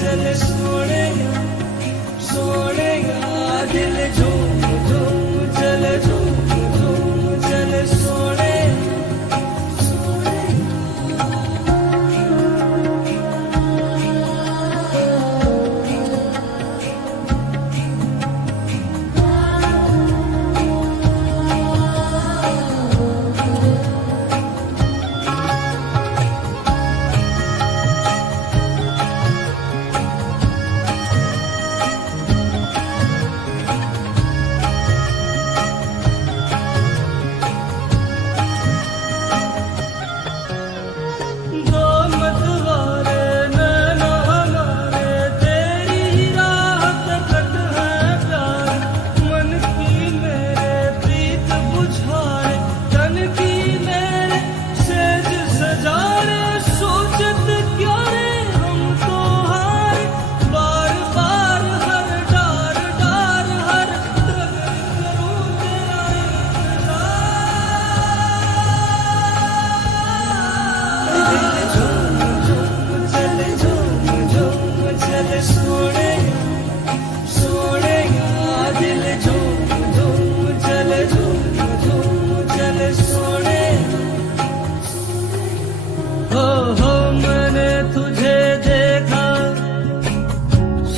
चले सोने सोने दिल झूम झूम चले झूम झूम चले सोने सोने सोने दिल झूम झूम चले झूम झूम चले सोने हो मैंने तुझे देखा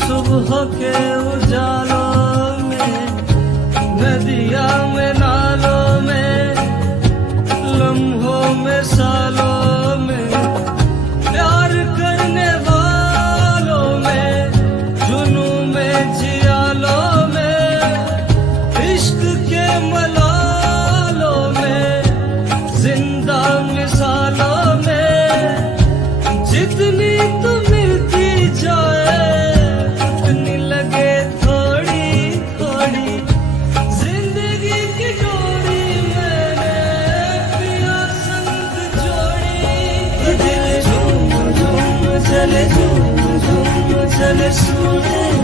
सुबह के उजालों में नदिया में नालों में लम्हों में सालों में प्यार करने जियालों में इश्क के मलालों में जिंदा मिसालों में जितनी तू मिलती जाए उतनी लगे थोड़ी थोड़ी जिंदगी की डोरी मैंने पिया संग जोड़ी दिल झूम झूम चले झूम झूम चले सोने